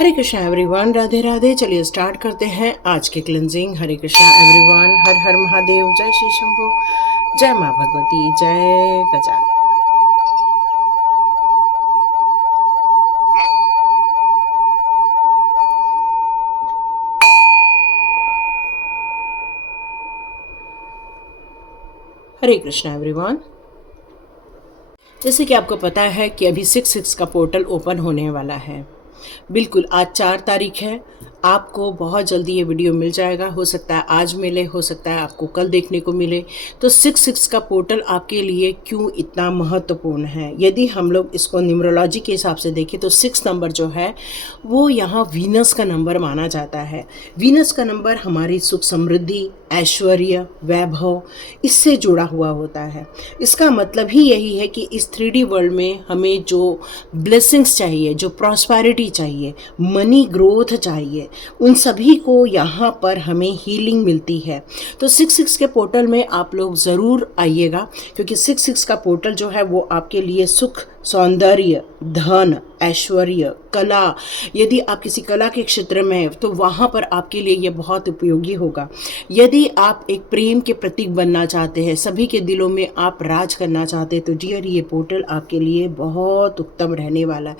हरे Krishna everyone, Radhe Radhe. चलिए start करते हैं आज के क्लिनजिंग। हरे कृष्णा एवरीवन, हर हर महादेव, जय श्री शंभू, जय माँ भगवती, जय गजानन। हरे कृष्णा एवरीवन, जैसे कि आपको पता है कि अभी 6/6 का पोर्टल ओपन होने वाला है। बिल्कुल आज 4 तारीख है। आपको बहुत जल्दी ये वीडियो मिल जाएगा। हो सकता है आज मिले, हो सकता है आपको कल देखने को मिले। तो 6/6 का पोर्टल आपके लिए क्यों इतना महत्वपूर्ण है? यदि हम लोग इसको न्यूमरोलॉजी के हिसाब से देखें तो 6 नंबर जो है वो यहाँ वीनस का नंबर माना जाता है। वीनस का नंबर हमारी सुख समृद्धि, ऐश्वर्य, वैभव, इससे जुड़ा हुआ होता है। इसका मतलब ही यही है कि इस 3D वर्ल्ड में हमें जो ब्लेसिंग्स चाहिए, जो प्रॉस्पेरिटी चाहिए, मनी ग्रोथ चाहिए, उन सभी को यहाँ पर हमें हीलिंग मिलती है। तो 6/6 के पोर्टल में आप लोग ज़रूर आइएगा, क्योंकि 6/6 का पोर्टल जो है वो आपके लिए सुख, सौंदर्य, धन, ऐश्वर्य, कला, यदि आप किसी कला के क्षेत्र में हैं तो वहाँ पर आपके लिए ये बहुत उपयोगी होगा। यदि आप एक प्रेम के प्रतीक बनना चाहते हैं, सभी के दिलों में आप राज करना चाहते हैं, तो डियर ये पोर्टल आपके लिए बहुत उत्तम रहने वाला है।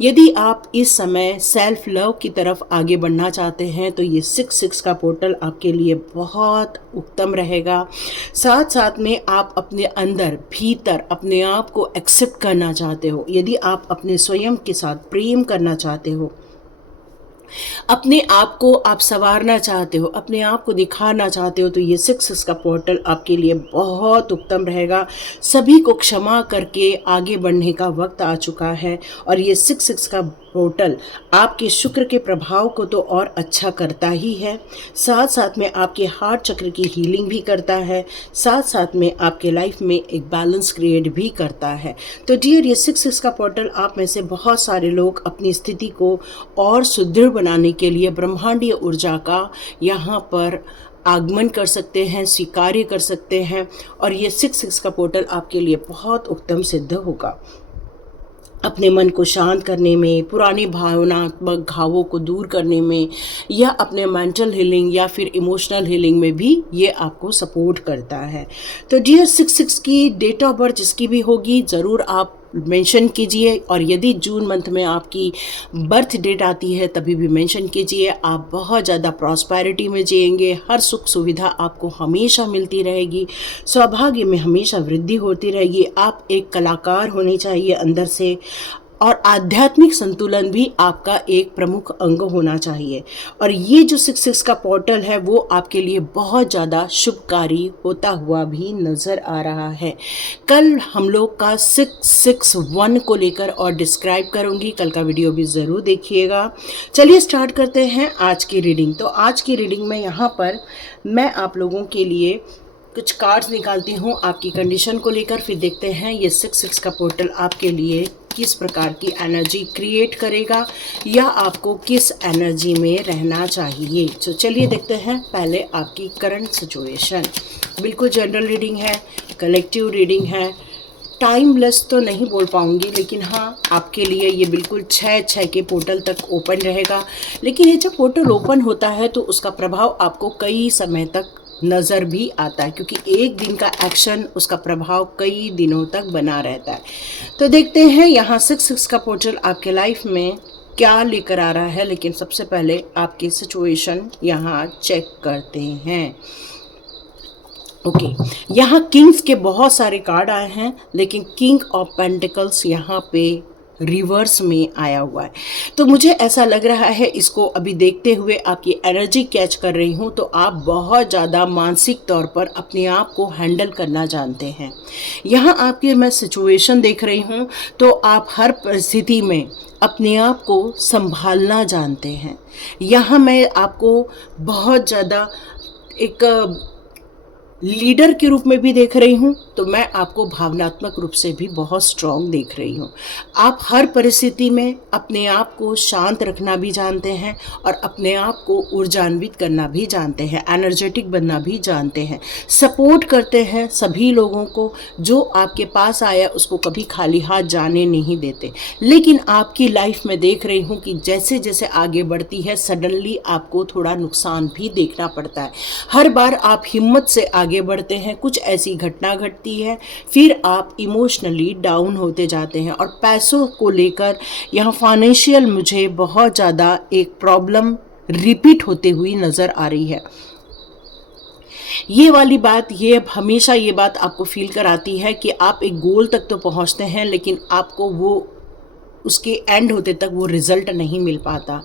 यदि आप इस समय सेल्फ लव की तरफ आगे बढ़ना चाहते हैं तो ये 6/6 का पोर्टल आपके लिए बहुत उत्तम रहेगा। साथ साथ में आप अपने अंदर भीतर अपने आप को एक्सेप्ट करना चाहते हो, यदि आप अपने स्वयं के साथ प्रेम करना चाहते हो, अपने आप को आप संवारना चाहते हो, अपने आप को दिखाना चाहते हो, तो ये 6/6 का पोर्टल आपके लिए बहुत उत्तम रहेगा। सभी को क्षमा करके आगे बढ़ने का वक्त आ चुका है और ये 6/6 का पोर्टल आपके शुक्र के प्रभाव को तो और अच्छा करता ही है, साथ साथ में आपके हार्ट चक्र की हीलिंग भी करता है, साथ साथ में आपके लाइफ में एक बैलेंस क्रिएट भी करता है। तो डियर ये 6/6 का पोर्टल आप में से बहुत सारे लोग अपनी स्थिति को और सुदृढ़ बनाने के लिए ब्रह्मांडीय ऊर्जा का यहाँ पर आगमन कर सकते हैं, स्वीकार्य कर सकते हैं, और ये 6/6 का पोर्टल आपके लिए बहुत उत्तम सिद्ध होगा। अपने मन को शांत करने में, पुरानी भावनात्मक घावों को दूर करने में, या अपने मेंटल हीलिंग या फिर इमोशनल हीलिंग में भी ये आपको सपोर्ट करता है। तो डियर 6/6 की डेट ऑफ बर्थ जिसकी भी होगी ज़रूर आप मेंशन कीजिए, और यदि जून मंथ में आपकी बर्थ डेट आती है तभी भी मेंशन कीजिए। आप बहुत ज़्यादा प्रॉस्पेरिटी में जिएंगे, हर सुख सुविधा आपको हमेशा मिलती रहेगी, सौभाग्य में हमेशा वृद्धि होती रहेगी। आप एक कलाकार होने चाहिए अंदर से, और आध्यात्मिक संतुलन भी आपका एक प्रमुख अंग होना चाहिए। और ये जो 6/6 का पोर्टल है वो आपके लिए बहुत ज़्यादा शुभकारी होता हुआ भी नज़र आ रहा है। कल हम लोग का 661 को लेकर और डिस्क्राइब करूँगी, कल का वीडियो भी ज़रूर देखिएगा। चलिए स्टार्ट करते हैं आज की रीडिंग। तो आज की रीडिंग में यहाँ पर मैं आप लोगों के लिए कुछ कार्ड्स निकालती हूँ आपकी कंडीशन को लेकर, फिर देखते हैं ये 6/6 का पोर्टल आपके लिए किस प्रकार की एनर्जी क्रिएट करेगा या आपको किस एनर्जी में रहना चाहिए। तो चलिए देखते हैं पहले आपकी करंट सिचुएशन। बिल्कुल जनरल रीडिंग है, कलेक्टिव रीडिंग है, टाइमलेस तो नहीं बोल पाऊंगी, लेकिन हाँ आपके लिए ये बिल्कुल 6/6 के पोर्टल तक ओपन रहेगा। लेकिन ये जब पोर्टल ओपन होता है तो उसका प्रभाव आपको कई समय तक नज़र भी आता है, क्योंकि एक दिन का एक्शन उसका प्रभाव कई दिनों तक बना रहता है। तो देखते हैं यहाँ 6/6 का पोर्टल आपके लाइफ में क्या लेकर आ रहा है। लेकिन सबसे पहले आपकी सिचुएशन यहाँ चेक करते हैं। ओके, यहाँ किंग्स के बहुत सारे कार्ड आए हैं, लेकिन किंग ऑफ पेंटिकल्स यहाँ पे रिवर्स में आया हुआ है। तो मुझे ऐसा लग रहा है, इसको अभी देखते हुए आपकी एनर्जी कैच कर रही हूँ, तो आप बहुत ज़्यादा मानसिक तौर पर अपने आप को हैंडल करना जानते हैं। यहाँ आपकी मैं सिचुएशन देख रही हूँ, तो आप हर परिस्थिति में अपने आप को संभालना जानते हैं। यहाँ मैं आपको बहुत ज़्यादा एक लीडर के रूप में भी देख रही हूँ, तो मैं आपको भावनात्मक रूप से भी बहुत स्ट्रांग देख रही हूँ। आप हर परिस्थिति में अपने आप को शांत रखना भी जानते हैं और अपने आप को ऊर्जान्वित करना भी जानते हैं, एनर्जेटिक बनना भी जानते हैं, सपोर्ट करते हैं सभी लोगों को। जो आपके पास आया उसको कभी खाली हाथ जाने नहीं देते। लेकिन आपकी लाइफ में देख रही हूँ कि जैसे जैसे आगे बढ़ती है, सडनली आपको थोड़ा नुकसान भी देखना पड़ता है। हर बार आप हिम्मत से आगे बढ़ते हैं, कुछ ऐसी घटना घटती है, फिर आप इमोशनली डाउन होते जाते हैं। और पैसों को लेकर यहाँ फाइनेंशियल मुझे बहुत ज़्यादा एक प्रॉब्लम रिपीट होते हुई नज़र आ रही है। ये वाली बात, ये हमेशा ये बात आपको फील कराती है कि आप एक गोल तक तो पहुंचते हैं, लेकिन आपको वो उसके एंड होते तक वो रिज़ल्ट नहीं मिल पाता।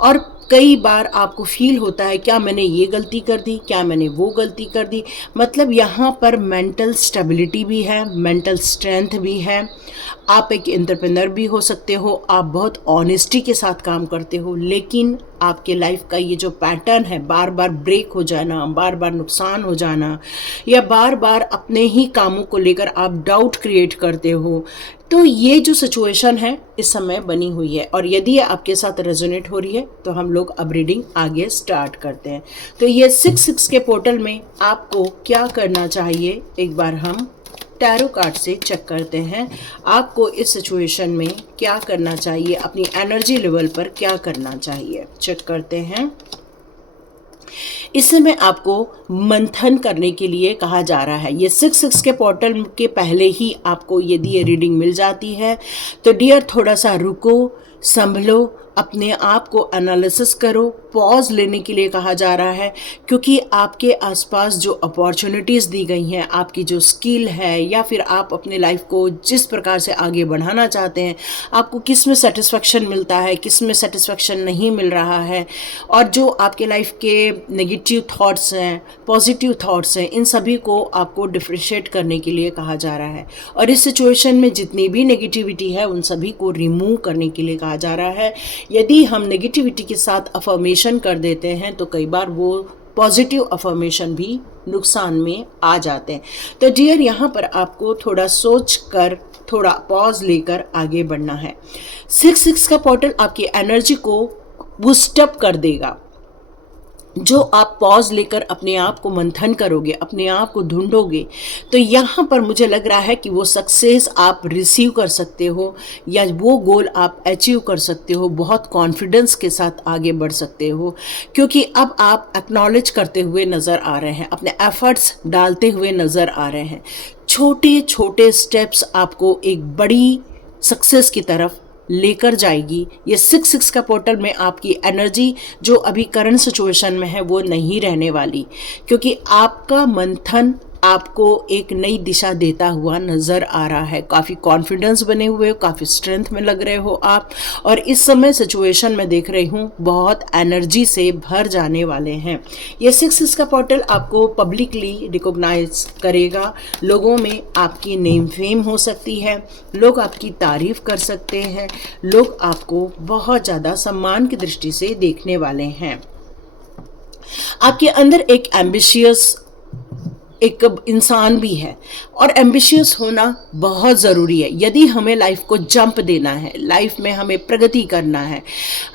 और कई बार आपको फील होता है क्या मैंने ये गलती कर दी, क्या मैंने वो गलती कर दी। मतलब यहाँ पर मेंटल स्टेबिलिटी भी है, मेंटल स्ट्रेंथ भी है। आप एक एंटरप्रेन्योर भी हो सकते हो, आप बहुत ऑनेस्टी के साथ काम करते हो, लेकिन आपके लाइफ का ये जो पैटर्न है, बार बार ब्रेक हो जाना, बार बार नुकसान हो जाना, या बार बार अपने ही कामों को लेकर आप डाउट क्रिएट करते हो, तो ये जो सिचुएशन है इस समय बनी हुई है। और यदि ये आपके साथ रेजोनेट हो रही है तो हम लोग अब रीडिंग आगे स्टार्ट करते हैं। तो ये 6-6 के पोर्टल में आपको क्या करना चाहिए, एक बार हम टैरो कार्ड से चेक करते हैं। आपको इस सिचुएशन में क्या करना चाहिए, अपनी एनर्जी लेवल पर क्या करना चाहिए, चेक करते हैं। इस समय आपको मंथन करने के लिए कहा जा रहा है। ये 6-6 के पोर्टल के पहले ही आपको यदि ये रीडिंग मिल जाती है तो डियर थोड़ा सा रुको, संभलो, अपने आप को एनालिसिस करो, पॉज लेने के लिए कहा जा रहा है। क्योंकि आपके आसपास जो अपॉर्चुनिटीज़ दी गई हैं, आपकी जो स्किल है, या फिर आप अपने लाइफ को जिस प्रकार से आगे बढ़ाना चाहते हैं, आपको किस में सेटिस्फेक्शन मिलता है, किस में सेटिस्फेक्शन नहीं मिल रहा है, और जो आपके लाइफ के नेगेटिव थॉट्स हैं, पॉजिटिव थॉट्स हैं, इन सभी को आपको डिफ्रेंशिएट करने के लिए कहा जा रहा है। और इस सिचुएशन में जितनी भी नेगेटिविटी है उन सभी को रिमूव करने के लिए कहा जा रहा है। यदि हम नेगेटिविटी के साथ अफर्मेशन कर देते हैं तो कई बार वो पॉजिटिव अफर्मेशन भी नुकसान में आ जाते हैं। तो डियर यहाँ पर आपको थोड़ा सोच कर, थोड़ा पॉज लेकर आगे बढ़ना है। 6-6 का पोर्टल आपकी एनर्जी को बूस्ट अप कर देगा। जो आप पॉज लेकर अपने आप को मंथन करोगे, अपने आप को ढूंढोगे, तो यहाँ पर मुझे लग रहा है कि वो सक्सेस आप रिसीव कर सकते हो, या वो गोल आप अचीव कर सकते हो। बहुत कॉन्फिडेंस के साथ आगे बढ़ सकते हो, क्योंकि अब आप एक्नॉलेज करते हुए नज़र आ रहे हैं, अपने एफर्ट्स डालते हुए नज़र आ रहे हैं। छोटे छोटे स्टेप्स आपको एक बड़ी सक्सेस की तरफ लेकर जाएगी। ये 6-6 का पोर्टल में आपकी एनर्जी जो अभी करंट सिचुएशन में है वो नहीं रहने वाली, क्योंकि आपका मंथन आपको एक नई दिशा देता हुआ नज़र आ रहा है। काफ़ी कॉन्फिडेंस बने हुए हो, काफ़ी स्ट्रेंथ में लग रहे हो आप, और इस समय सिचुएशन में देख रही हूँ बहुत एनर्जी से भर जाने वाले हैं। ये 6-6 का पोर्टल आपको पब्लिकली रिकॉग्नाइज करेगा। लोगों में आपकी नेम फेम हो सकती है, लोग आपकी तारीफ कर सकते हैं, लोग आपको बहुत ज़्यादा सम्मान की दृष्टि से देखने वाले हैं। आपके अंदर एक एम्बिशियस एक इंसान भी है, और एम्बिशियस होना बहुत ज़रूरी है। यदि हमें लाइफ को जंप देना है, लाइफ में हमें प्रगति करना है,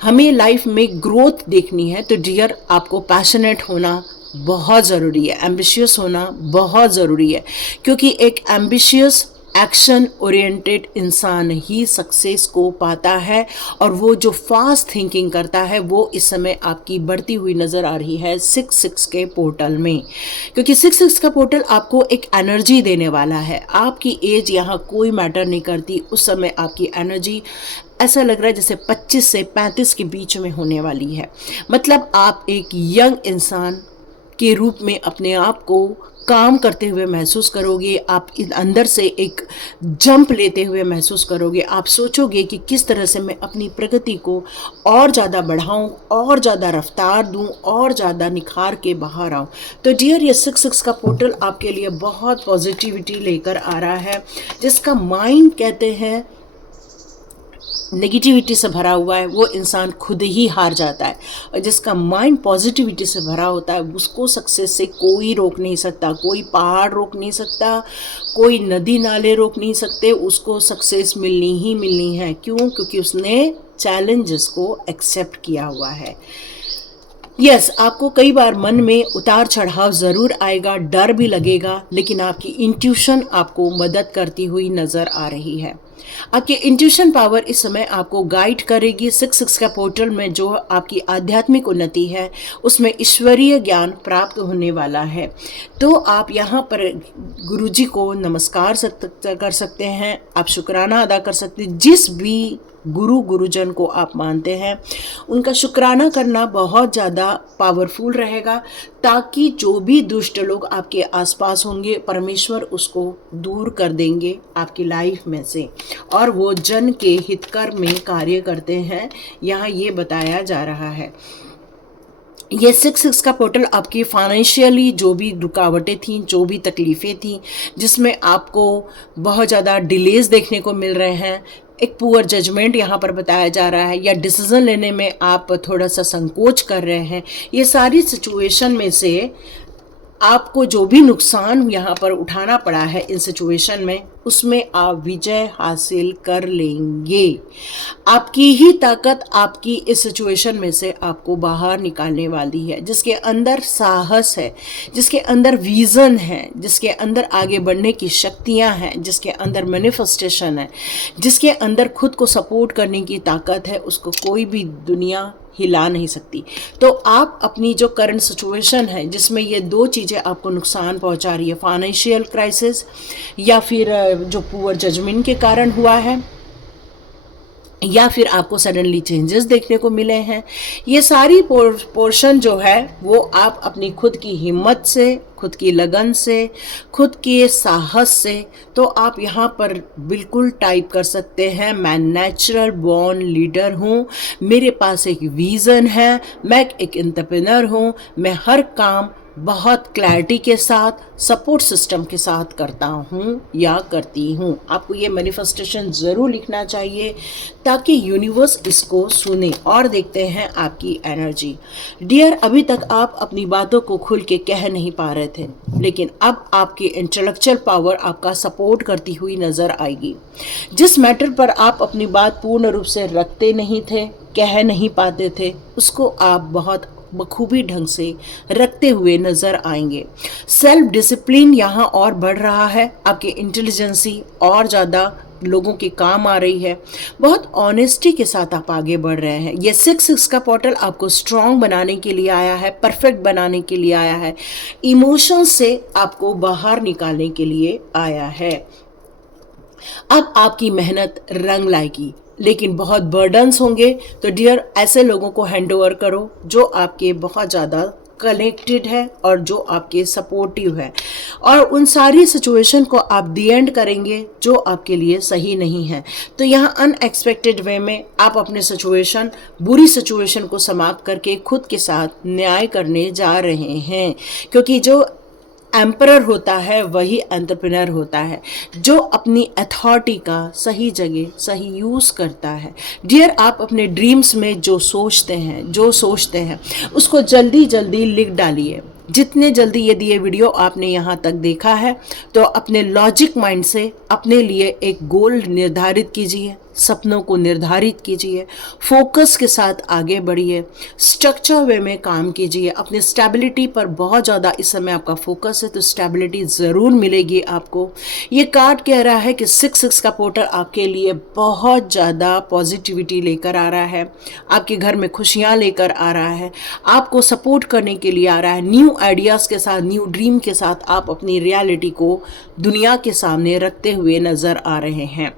हमें लाइफ में ग्रोथ देखनी है, तो डियर आपको पैशनेट होना बहुत ज़रूरी है, एम्बिशियस होना बहुत ज़रूरी है। क्योंकि एक एम्बिशियस एक्शन ओरिएंटेड इंसान ही सक्सेस को पाता है, और वो जो फास्ट थिंकिंग करता है वो इस समय आपकी बढ़ती हुई नज़र आ रही है 6-6 के पोर्टल में। क्योंकि 6-6 का पोर्टल आपको एक एनर्जी देने वाला है। आपकी एज यहाँ कोई मैटर नहीं करती, उस समय आपकी एनर्जी ऐसा लग रहा है जैसे 25 से 35 के बीच में होने वाली है। मतलब आप एक यंग इंसान के रूप में अपने आप को काम करते हुए महसूस करोगे। आप अंदर से एक जंप लेते हुए महसूस करोगे। आप सोचोगे कि किस तरह से मैं अपनी प्रगति को और ज़्यादा बढ़ाऊं, और ज़्यादा रफ्तार दूं, और ज़्यादा निखार के बाहर आऊं। तो डियर ये 6-6 का पोर्टल आपके लिए बहुत पॉजिटिविटी लेकर आ रहा है, जिसका माइंड कहते हैं नेगेटिविटी से भरा हुआ है वो इंसान खुद ही हार जाता है। और जिसका माइंड पॉजिटिविटी से भरा होता है उसको सक्सेस से कोई रोक नहीं सकता, कोई पहाड़ रोक नहीं सकता, कोई नदी नाले रोक नहीं सकते, उसको सक्सेस मिलनी ही मिलनी है। क्यों? क्योंकि उसने चैलेंजेस को एक्सेप्ट किया हुआ है। यस, आपको कई बार मन में उतार चढ़ाव ज़रूर आएगा, डर भी लगेगा, लेकिन आपकी इंट्यूशन आपको मदद करती हुई नज़र आ रही है। आपकी इंट्यूशन पावर इस समय आपको गाइड करेगी। 6 का पोर्टल में जो आपकी आध्यात्मिक उन्नति है उसमें ईश्वरीय ज्ञान प्राप्त होने वाला है। तो आप यहाँ पर गुरुजी को नमस्कार कर सकते हैं, आप शुक्राना अदा कर सकते हैं। जिस भी गुरुजन को आप मानते हैं उनका शुक्राना करना बहुत ज़्यादा पावरफुल रहेगा, ताकि जो भी दुष्ट लोग आपके आसपास होंगे परमेश्वर उसको दूर कर देंगे आपकी लाइफ में से, और वो जन के हितकर में कार्य करते हैं, यहाँ ये बताया जा रहा है। ये 6 का पोर्टल आपकी फाइनेंशियली जो भी रुकावटें थीं, जो भी तकलीफ़ें थीं, जिसमें आपको बहुत ज़्यादा डिलेज देखने को मिल रहे हैं, एक पुअर जजमेंट यहाँ पर बताया जा रहा है, या डिसीज़न लेने में आप थोड़ा सा संकोच कर रहे हैं, ये सारी सिचुएशन में से आपको जो भी नुकसान यहाँ पर उठाना पड़ा है इन सिचुएशन में, उसमें आप विजय हासिल कर लेंगे। आपकी ही ताकत आपकी इस सिचुएशन में से आपको बाहर निकालने वाली है। जिसके अंदर साहस है, जिसके अंदर विज़न है, जिसके अंदर आगे बढ़ने की शक्तियाँ हैं, जिसके अंदर मैनिफेस्टेशन है, जिसके अंदर खुद को सपोर्ट करने की ताकत है, उसको कोई भी दुनिया हिला नहीं सकती। तो आप अपनी जो करंट सिचुएशन है जिसमें ये दो चीज़ें आपको नुकसान पहुंचा रही है, फाइनेंशियल क्राइसिस या फिर जो पुअर जजमेंट के कारण हुआ है, या फिर आपको सडनली चेंजेस देखने को मिले हैं, ये सारी पोर्शन जो है वो आप अपनी खुद की हिम्मत से, खुद की लगन से, खुद के साहस से, तो आप यहाँ पर बिल्कुल टाइप कर सकते हैं, मैं नेचुरल बॉर्न लीडर हूँ, मेरे पास एक विज़न है, मैं एक एंटरप्रेन्योर हूँ, मैं हर काम बहुत क्लैरिटी के साथ, सपोर्ट सिस्टम के साथ करता हूँ या करती हूँ। आपको ये मैनिफेस्टेशन ज़रूर लिखना चाहिए ताकि यूनिवर्स इसको सुने। और देखते हैं आपकी एनर्जी। डियर, अभी तक आप अपनी बातों को खुल के कह नहीं पा रहे थे, लेकिन अब आपकी इंटेलेक्चुअल पावर आपका सपोर्ट करती हुई नज़र आएगी। जिस मैटर पर आप अपनी बात पूर्ण रूप से रखते नहीं थे, कह नहीं पाते थे, उसको आप बहुत बखूबी ढंग से रखते हुए नजर आएंगे। सेल्फ डिसिप्लिन यहाँ और बढ़ रहा है, आपकी इंटेलिजेंसी और ज़्यादा लोगों के काम आ रही है, बहुत ऑनेस्टी के साथ आप आगे बढ़ रहे हैं। ये 6 का पोर्टल आपको स्ट्रॉन्ग बनाने के लिए आया है, परफेक्ट बनाने के लिए आया है, इमोशंस से आपको बाहर निकालने के लिए आया है। अब आपकी मेहनत रंग लाएगी, लेकिन बहुत बर्डन्स होंगे, तो डियर ऐसे लोगों को हैंड ओवर करो जो आपके बहुत ज़्यादा कनेक्टेड है और जो आपके सपोर्टिव है, और उन सारी सिचुएशन को आप दी एंड करेंगे जो आपके लिए सही नहीं है। तो यहाँ अनएक्सपेक्टेड वे में आप अपने सिचुएशन, बुरी सिचुएशन को समाप्त करके खुद के साथ न्याय करने जा रहे हैं, क्योंकि जो एम्परर होता है वही एंटरप्रेन्योर होता है, जो अपनी अथॉरिटी का सही जगह सही यूज़ करता है। डियर, आप अपने ड्रीम्स में जो सोचते हैं उसको जल्दी जल्दी लिख डालिए। जितने जल्दी यदि ये वीडियो आपने यहाँ तक देखा है तो अपने लॉजिक माइंड से अपने लिए एक गोल निर्धारित कीजिए, सपनों को निर्धारित कीजिए, फोकस के साथ आगे बढ़िए, स्ट्रक्चर वे में काम कीजिए। अपनी स्टेबिलिटी पर बहुत ज़्यादा इस समय आपका फोकस है, तो स्टेबिलिटी ज़रूर मिलेगी आपको। ये कार्ड कह रहा है कि 6 का पोर्टल आपके लिए बहुत ज़्यादा पॉजिटिविटी लेकर आ रहा है, आपके घर में खुशियाँ लेकर आ रहा है, आपको सपोर्ट करने के लिए आ रहा है। न्यू आइडियाज़ के साथ, न्यू ड्रीम के साथ आप अपनी रियलिटी को दुनिया के सामने रखते हुए नज़र आ रहे हैं।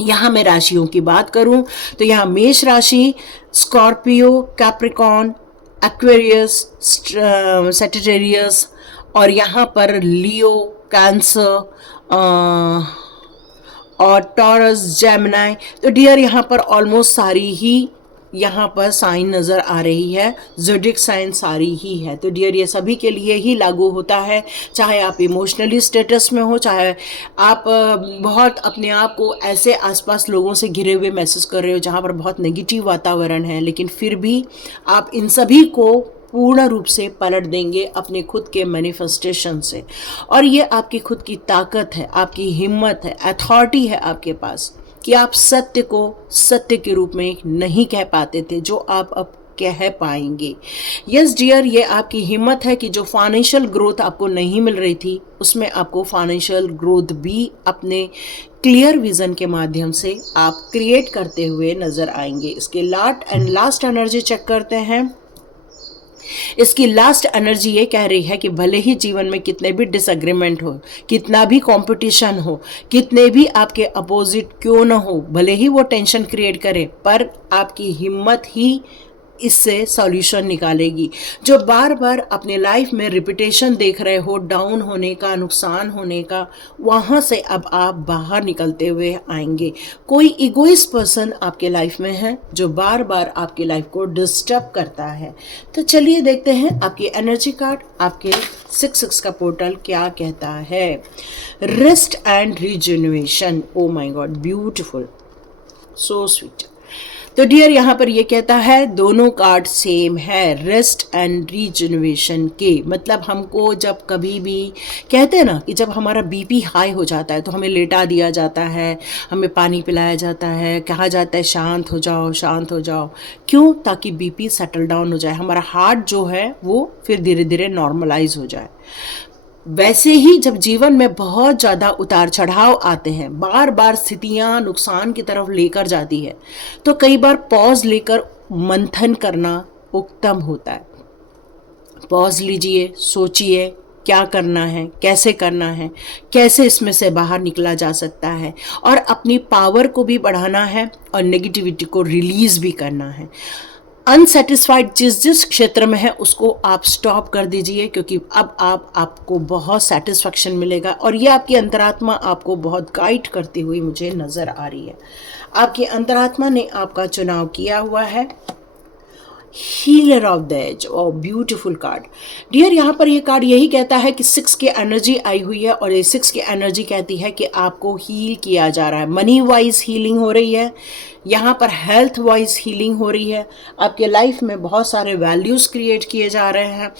यहाँ मैं राशियों की बात करूं तो यहाँ मेष राशि, स्कॉर्पियो, कैप्रिकॉर्न, एक्वेरियस, सैजिटेरियस, और यहाँ पर लियो, कैंसर और टॉरस, जेमिनी। तो डियर, यहाँ पर ऑलमोस्ट सारी ही यहाँ पर साइन नज़र आ रही है, ज़ोडिएक साइन सारी ही है। तो डियर ये सभी के लिए ही लागू होता है, चाहे आप इमोशनली स्टेटस में हो, चाहे आप बहुत अपने आप को ऐसे आसपास लोगों से घिरे हुए महसूस कर रहे हो जहाँ पर बहुत नेगेटिव वातावरण है, लेकिन फिर भी आप इन सभी को पूर्ण रूप से पलट देंगे अपने खुद के मैनिफेस्टेशन से। और ये आपकी खुद की ताकत है, आपकी हिम्मत है, अथॉरिटी है आपके पास कि आप सत्य को सत्य के रूप में नहीं कह पाते थे, जो आप अब कह पाएंगे। यस डियर, ये आपकी हिम्मत है कि जो फाइनेंशियल ग्रोथ आपको नहीं मिल रही थी, उसमें आपको फाइनेंशियल ग्रोथ भी अपने क्लियर विजन के माध्यम से आप क्रिएट करते हुए नजर आएंगे। इसके लास्ट एनर्जी चेक करते हैं। इसकी लास्ट एनर्जी ये कह रही है कि भले ही जीवन में कितने भी डिसएग्रीमेंट हो, कितना भी कंपटीशन हो, कितने भी आपके अपोजिट क्यों ना हो, भले ही वो टेंशन क्रिएट करे, पर आपकी हिम्मत ही इससे सॉल्यूशन निकालेगी। जो बार बार अपने लाइफ में रिपीटेशन देख रहे हो डाउन होने का, नुकसान होने का, वहाँ से अब आप बाहर निकलते हुए आएंगे। कोई इगोइस्ट पर्सन आपके लाइफ में है जो बार बार आपकी लाइफ को डिस्टर्ब करता है। तो चलिए देखते हैं आपकी एनर्जी कार्ड, आपके 6 का पोर्टल क्या कहता है। Rest and rejuvenation, oh my god, beautiful, so sweet. तो डियर यहाँ पर ये कहता है दोनों कार्ड सेम है, रेस्ट एंड रीजनरेशन के। मतलब हमको जब कभी भी कहते हैं ना कि जब हमारा बीपी हाई हो जाता है तो हमें लेटा दिया जाता है, हमें पानी पिलाया जाता है, कहा जाता है शांत हो जाओ, शांत हो जाओ। क्यों? ताकि बीपी सेटल डाउन हो जाए, हमारा हार्ट जो है वो फिर धीरे धीरे नॉर्मलाइज हो जाए। वैसे ही जब जीवन में बहुत ज़्यादा उतार चढ़ाव आते हैं, बार बार स्थितियाँ नुकसान की तरफ लेकर जाती है, तो कई बार पॉज लेकर मंथन करना उत्तम होता है। पॉज लीजिए, सोचिए क्या करना है, कैसे करना है, कैसे इसमें से बाहर निकला जा सकता है, और अपनी पावर को भी बढ़ाना है और नेगेटिविटी को रिलीज भी करना है। अनसेटिस्फाइड जिस क्षेत्र में है उसको आप स्टॉप कर दीजिए, क्योंकि अब आपको बहुत सेटिस्फैक्शन मिलेगा। और ये आपकी अंतरात्मा आपको बहुत गाइड करती हुई मुझे नज़र आ रही है। आपकी अंतरात्मा ने आपका चुनाव किया हुआ है। हीलर ऑफ द एज, और ब्यूटीफुल कार्ड डियर। यहाँ पर ये कार्ड यही कहता है कि 6 की एनर्जी आई हुई है, और ये 6 की एनर्जी कहती है कि आपको हील किया जा रहा है। मनी वाइज हीलिंग हो रही है, यहाँ पर हेल्थ वाइज हीलिंग हो रही है। आपके लाइफ में बहुत सारे वैल्यूज़ क्रिएट किए जा रहे हैं।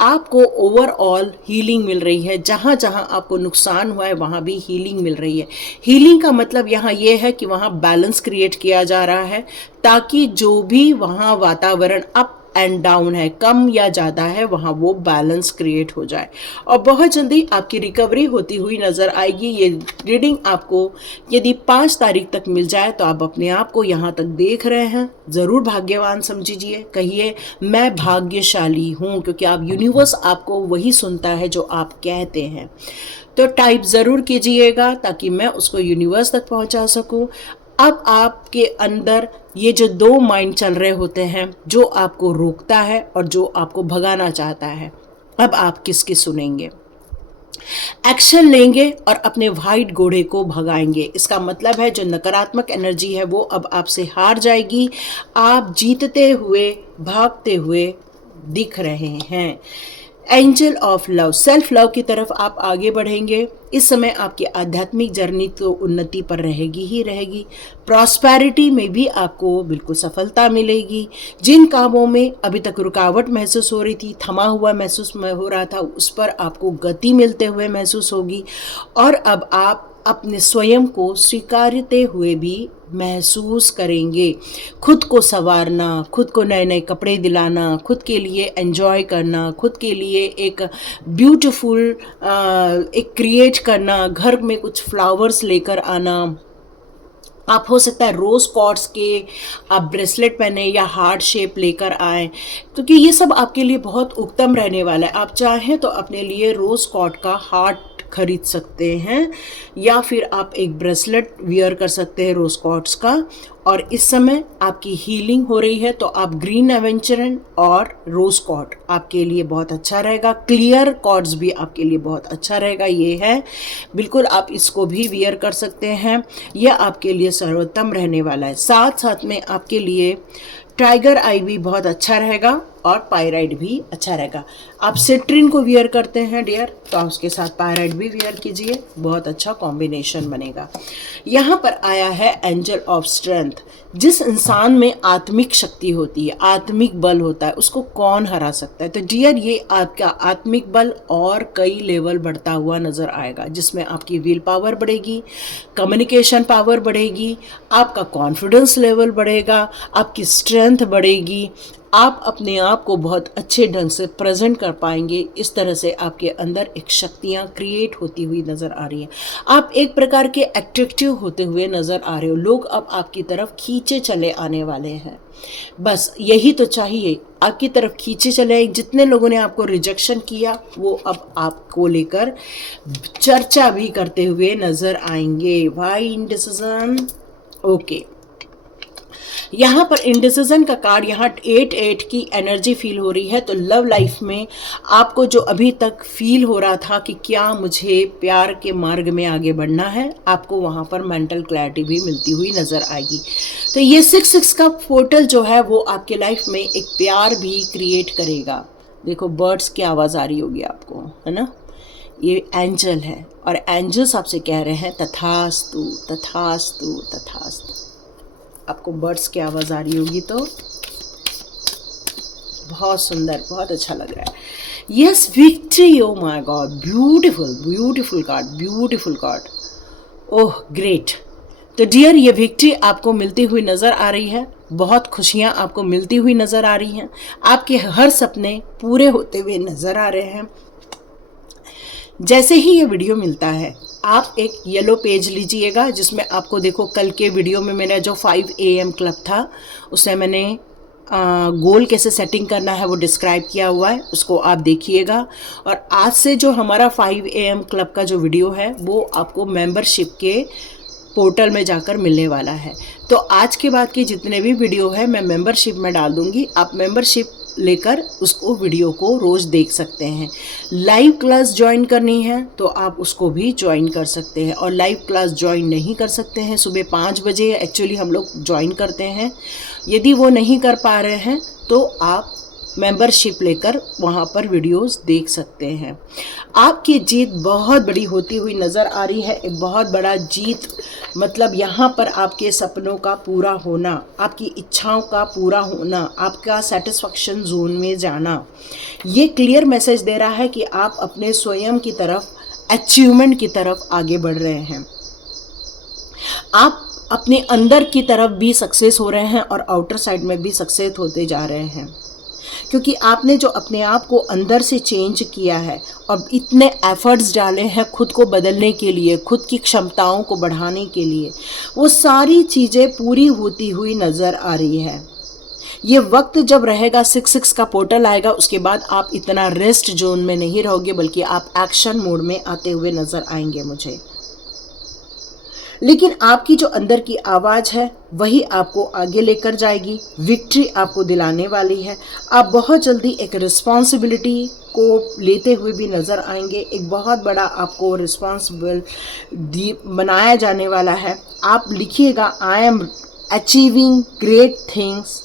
आपको ओवरऑल हीलिंग मिल रही है, जहाँ जहाँ आपको नुकसान हुआ है वहाँ भी हीलिंग मिल रही है। हीलिंग का मतलब यहाँ ये है कि वहाँ बैलेंस क्रिएट किया जा रहा है, ताकि जो भी वहाँ वातावरण अप एंड डाउन है, कम या ज़्यादा है, वहाँ वो बैलेंस क्रिएट हो जाए। और बहुत जल्दी आपकी रिकवरी होती हुई नज़र आएगी। ये रीडिंग आपको यदि 5 तारीख तक मिल जाए तो आप अपने आप को यहाँ तक देख रहे हैं, ज़रूर भाग्यवान समझिए। कहिए मैं भाग्यशाली हूँ, क्योंकि आप यूनिवर्स आपको वही सुनता है जो आप कहते हैं। तो टाइप ज़रूर कीजिएगा ताकि मैं उसको यूनिवर्स तक पहुँचा सकूँ। अब आपके अंदर ये जो 2 माइंड चल रहे होते हैं, जो आपको रोकता है और जो आपको भगाना चाहता है, अब आप किसकी सुनेंगे? एक्शन लेंगे और अपने वाइट घोड़े को भगाएंगे। इसका मतलब है जो नकारात्मक एनर्जी है वो अब आपसे हार जाएगी। आप जीतते हुए, भागते हुए दिख रहे हैं। Angel of love, self love की तरफ आप आगे बढ़ेंगे। इस समय आपकी आध्यात्मिक जर्नी तो उन्नति पर रहेगी ही रहेगी। प्रॉस्पेरिटी में भी आपको बिल्कुल सफलता मिलेगी। जिन कामों में अभी तक रुकावट महसूस हो रही थी, थमा हुआ महसूस हो रहा था, उस पर आपको गति मिलते हुए महसूस होगी। और अब आप अपने स्वयं को स्वीकारते हुए भी महसूस करेंगे। खुद को संवारना, खुद को नए नए कपड़े दिलाना, खुद के लिए एंजॉय करना, खुद के लिए एक ब्यूटीफुल एक क्रिएट करना, घर में कुछ फ्लावर्स लेकर आना। आप हो सकता है रोज़ कॉर्ड्स के आप ब्रेसलेट पहने या हार्ट शेप लेकर आएँ, क्योंकि ये सब आपके लिए बहुत उत्तम रहने वाला है। आप चाहें तो अपने लिए रोज़ कॉर्ड का हार्ट खरीद सकते हैं, या फिर आप एक ब्रेसलेट वियर कर सकते हैं रोज क्वार्ट्ज का। और इस समय आपकी हीलिंग हो रही है तो आप ग्रीन एवेंचरन और रोज क्वार्ट्ज आपके लिए बहुत अच्छा रहेगा। क्लियर क्वार्ट्ज भी आपके लिए बहुत अच्छा रहेगा। ये है बिल्कुल, आप इसको भी वियर कर सकते हैं, यह आपके लिए सर्वोत्तम रहने वाला है। साथ साथ में आपके लिए टाइगर आई भी बहुत अच्छा रहेगा और पायराइड भी अच्छा रहेगा। आप सिट्रिन को वियर करते हैं डियर, तो आप उसके साथ पायराइड भी वियर कीजिए, बहुत अच्छा कॉम्बिनेशन बनेगा। यहाँ पर आया है एंजल ऑफ स्ट्रेंथ। जिस इंसान में आत्मिक शक्ति होती है, आत्मिक बल होता है, उसको कौन हरा सकता है। तो डियर ये आपका आत्मिक बल और कई लेवल बढ़ता हुआ नज़र आएगा, जिसमें आपकी विल पावर बढ़ेगी, कम्युनिकेशन पावर बढ़ेगी, आपका कॉन्फिडेंस लेवल बढ़ेगा, आपकी स्ट्रेंथ बढ़ेगी, आप अपने आप को बहुत अच्छे ढंग से प्रेजेंट कर पाएंगे। इस तरह से आपके अंदर एक शक्तियाँ क्रिएट होती हुई नज़र आ रही हैं। आप एक प्रकार के अट्रैक्टिव होते हुए नज़र आ रहे हो। लोग अब आपकी तरफ खींचे चले आने वाले हैं। बस यही तो चाहिए, आपकी तरफ खींचे चले। जितने लोगों ने आपको रिजेक्शन किया वो अब आपको लेकर चर्चा भी करते हुए नज़र आएंगे। वाई इंडिसिजन? ओके, यहाँ पर इंडिसिजन का कार्ड, यहाँ 8-8 की एनर्जी फील हो रही है। तो लव लाइफ में आपको जो अभी तक फील हो रहा था कि क्या मुझे प्यार के मार्ग में आगे बढ़ना है, आपको वहाँ पर मेंटल क्लैरिटी भी मिलती हुई नज़र आएगी। तो ये 6-6 का पोर्टल जो है वो आपके लाइफ में एक प्यार भी क्रिएट करेगा। देखो बर्ड्स की आवाज़ आ रही होगी आपको, है ना। ये एंजल है और एंजल्स आपसे कह रहे हैं तथास्तु तथास्तु तथास्तु। आपको बर्ड्स की आवाज़ आ रही होगी तो बहुत सुंदर, बहुत अच्छा लग रहा है। Yes, victory, O my God, beautiful beautiful card, beautiful card, oh great. तो डियर ये विक्ट्री आपको मिलती हुई नज़र आ रही है, बहुत खुशियाँ आपको मिलती हुई नज़र आ रही हैं, आपके हर सपने पूरे होते हुए नज़र आ रहे हैं। जैसे ही ये वीडियो मिलता है आप एक येलो पेज लीजिएगा, जिसमें आपको देखो कल के वीडियो में मेरा जो 5 AM क्लब था उसमें मैंने गोल कैसे सेटिंग करना है वो डिस्क्राइब किया हुआ है, उसको आप देखिएगा। और आज से जो हमारा 5 AM क्लब का जो वीडियो है वो आपको मेंबरशिप के पोर्टल में जाकर मिलने वाला है। तो आज के बाद के जितने भी वीडियो है मैं मेंबरशिप में डाल दूँगी, आप मेंबरशिप लेकर उसको वीडियो को रोज़ देख सकते हैं। लाइव क्लास ज्वाइन करनी है तो आप उसको भी ज्वाइन कर सकते हैं, और लाइव क्लास ज्वाइन नहीं कर सकते हैं सुबह 5 बजे एक्चुअली हम लोग ज्वाइन करते हैं। यदि वो नहीं कर पा रहे हैं तो आप मेंबरशिप लेकर वहाँ पर वीडियोस देख सकते हैं। आपकी जीत बहुत बड़ी होती हुई नज़र आ रही है, एक बहुत बड़ा जीत, मतलब यहाँ पर आपके सपनों का पूरा होना, आपकी इच्छाओं का पूरा होना, आपका सेटिस्फैक्शन जोन में जाना। ये क्लियर मैसेज दे रहा है कि आप अपने स्वयं की तरफ, अचीवमेंट की तरफ आगे बढ़ रहे हैं। आप अपने अंदर की तरफ भी सक्सेस हो रहे हैं और आउटर साइड में भी सक्सेस होते जा रहे हैं, क्योंकि आपने जो अपने आप को अंदर से चेंज किया है और इतने एफर्ट्स डाले हैं खुद को बदलने के लिए, खुद की क्षमताओं को बढ़ाने के लिए, वो सारी चीज़ें पूरी होती हुई नज़र आ रही है। ये वक्त जब रहेगा, 6-6 का पोर्टल आएगा, उसके बाद आप इतना रेस्ट जोन में नहीं रहोगे, बल्कि आप एक्शन मोड में आते हुए नज़र आएंगे मुझे। लेकिन आपकी जो अंदर की आवाज़ है वही आपको आगे लेकर जाएगी, विक्ट्री आपको दिलाने वाली है। आप बहुत जल्दी एक रिस्पॉन्सिबिलिटी को लेते हुए भी नज़र आएंगे, एक बहुत बड़ा आपको रिस्पॉन्सिबल बनाया जाने वाला है। आप लिखिएगा, I am achieving great things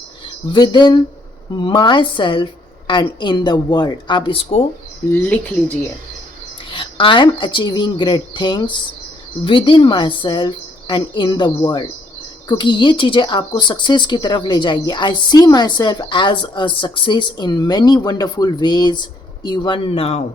within myself and in the world. आप इसको लिख लीजिए, I am achieving great things within myself and in the world, क्योंकि ये चीज़ें आपको सक्सेस की तरफ ले जाएगी। I see myself as a success in many wonderful ways even now.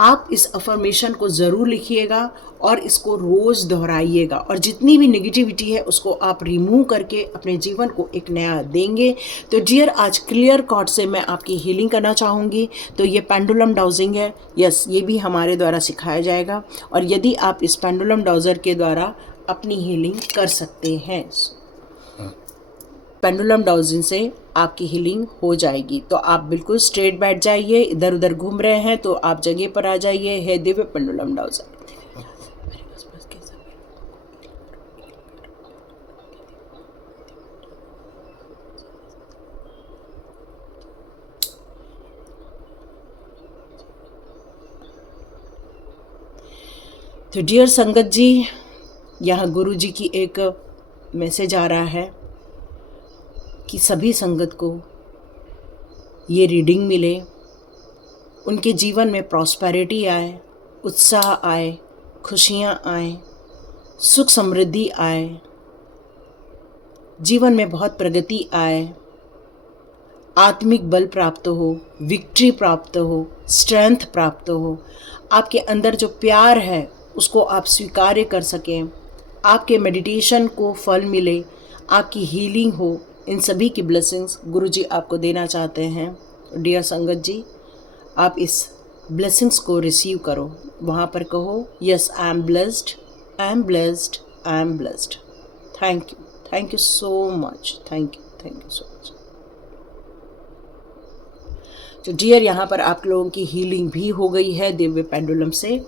आप इस अफर्मेशन को ज़रूर लिखिएगा और इसको रोज़ दोहराइएगा, और जितनी भी नेगेटिविटी है उसको आप रिमूव करके अपने जीवन को एक नया देंगे। तो डियर, आज क्लियर कॉर्ड से मैं आपकी हीलिंग करना चाहूँगी। तो ये पेंडुलम डाउजिंग है, यस, ये भी हमारे द्वारा सिखाया जाएगा, और यदि आप इस पेंडुलम डाउजर के द्वारा अपनी हीलिंग कर सकते हैं, पेंडुलम डाउजिंग से आपकी हीलिंग हो जाएगी। तो आप बिल्कुल स्ट्रेट बैठ जाइए, इधर उधर घूम रहे हैं तो आप जगह पर आ जाइए। है दिव्य पेंडुलम डाउजर। तो डियर संगत जी, यहाँ गुरु जी की एक मैसेज आ रहा है कि सभी संगत को ये रीडिंग मिले, उनके जीवन में प्रॉस्पेरिटी आए, उत्साह आए, खुशियाँ आए, सुख समृद्धि आए, जीवन में बहुत प्रगति आए, आत्मिक बल प्राप्त हो, विक्ट्री प्राप्त हो, स्ट्रेंथ प्राप्त हो, आपके अंदर जो प्यार है उसको आप स्वीकार्य कर सकें, आपके मेडिटेशन को फल मिले, आपकी हीलिंग हो, इन सभी की ब्लेसिंग्स गुरुजी आपको देना चाहते हैं। डियर संगत जी, आप इस ब्लेसिंग्स को रिसीव करो, वहाँ पर कहो yes I am blessed, I am blessed, I am blessed. Thank you so much, thank you so much. तो डियर, यहाँ पर आप लोगों की हीलिंग भी हो गई है दिव्य पेंडुलम से,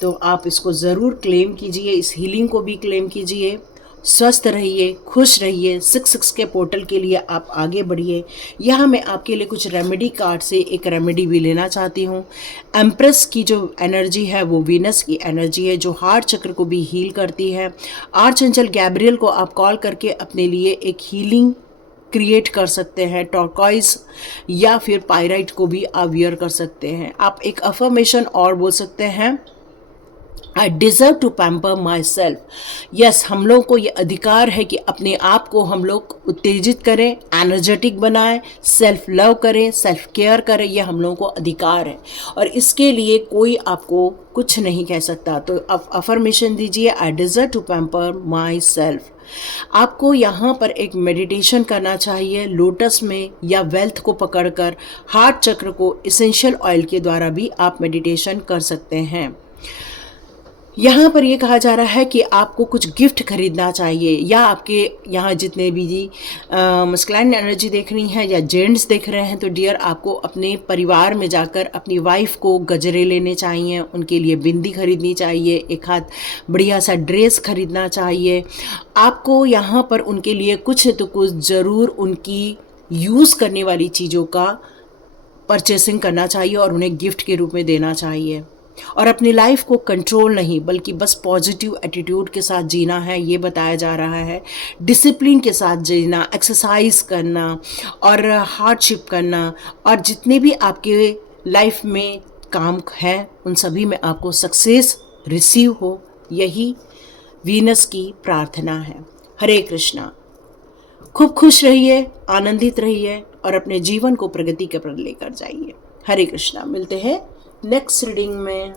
तो आप इसको ज़रूर क्लेम कीजिए, इस हीलिंग को भी क्लेम कीजिए। स्वस्थ रहिए, खुश रहिए, 6 के पोर्टल के लिए आप आगे बढ़िए। यहाँ मैं आपके लिए कुछ रेमेडी कार्ड से एक रेमेडी भी लेना चाहती हूँ। एम्प्रेस की जो एनर्जी है वो वीनस की एनर्जी है, जो हार्ट चक्र को भी हील करती है। आर्चएंजल गैब्रियल को आप कॉल करके अपने लिए एक हीलिंग क्रिएट कर सकते हैं। टॉर्कॉइज या फिर पायराइट को भी आप वियर कर सकते हैं। आप एक अफर्मेशन और बोल सकते हैं, I deserve to pamper myself. Yes, हम लोग को ये अधिकार है कि अपने आप को हम लोग उत्तेजित करें, एनर्जेटिक बनाएं, सेल्फ लव करें, सेल्फ केयर करें, ये हम लोगों को अधिकार है और इसके लिए कोई आपको कुछ नहीं कह सकता। तो आप अफर्मेशन दीजिए, I deserve to pamper myself. आपको यहाँ पर एक मेडिटेशन करना चाहिए लोटस में या वेल्थ को पकड़कर। हार्ट चक्र को इसेंशियल ऑयल के द्वारा भी आप मेडिटेशन कर सकते हैं। यहाँ पर ये कहा जा रहा है कि आपको कुछ गिफ्ट खरीदना चाहिए, या आपके यहाँ जितने भी जी मस्कुलाइन एनर्जी देख रही हैं या जेंट्स देख रहे हैं, तो डियर आपको अपने परिवार में जाकर अपनी वाइफ को गजरे लेने चाहिए, उनके लिए बिंदी खरीदनी चाहिए, एक हाथ बढ़िया सा ड्रेस खरीदना चाहिए। आपको यहाँ पर उनके लिए कुछ न तो कुछ ज़रूर उनकी यूज़ करने वाली चीज़ों का परचेसिंग करना चाहिए और उन्हें गिफ्ट के रूप में देना चाहिए। और अपनी लाइफ को कंट्रोल नहीं बल्कि बस पॉजिटिव एटीट्यूड के साथ जीना है, ये बताया जा रहा है। डिसिप्लिन के साथ जीना, एक्सरसाइज करना और हार्डशिप करना, और जितने भी आपके लाइफ में काम है उन सभी में आपको सक्सेस रिसीव हो, यही वीनस की प्रार्थना है। हरे कृष्णा। खूब खुश रहिए, आनंदित रहिए और अपने जीवन को प्रगति के पर लेकर जाइए। हरे कृष्णा। मिलते हैं नेक्स्ट रीडिंग में।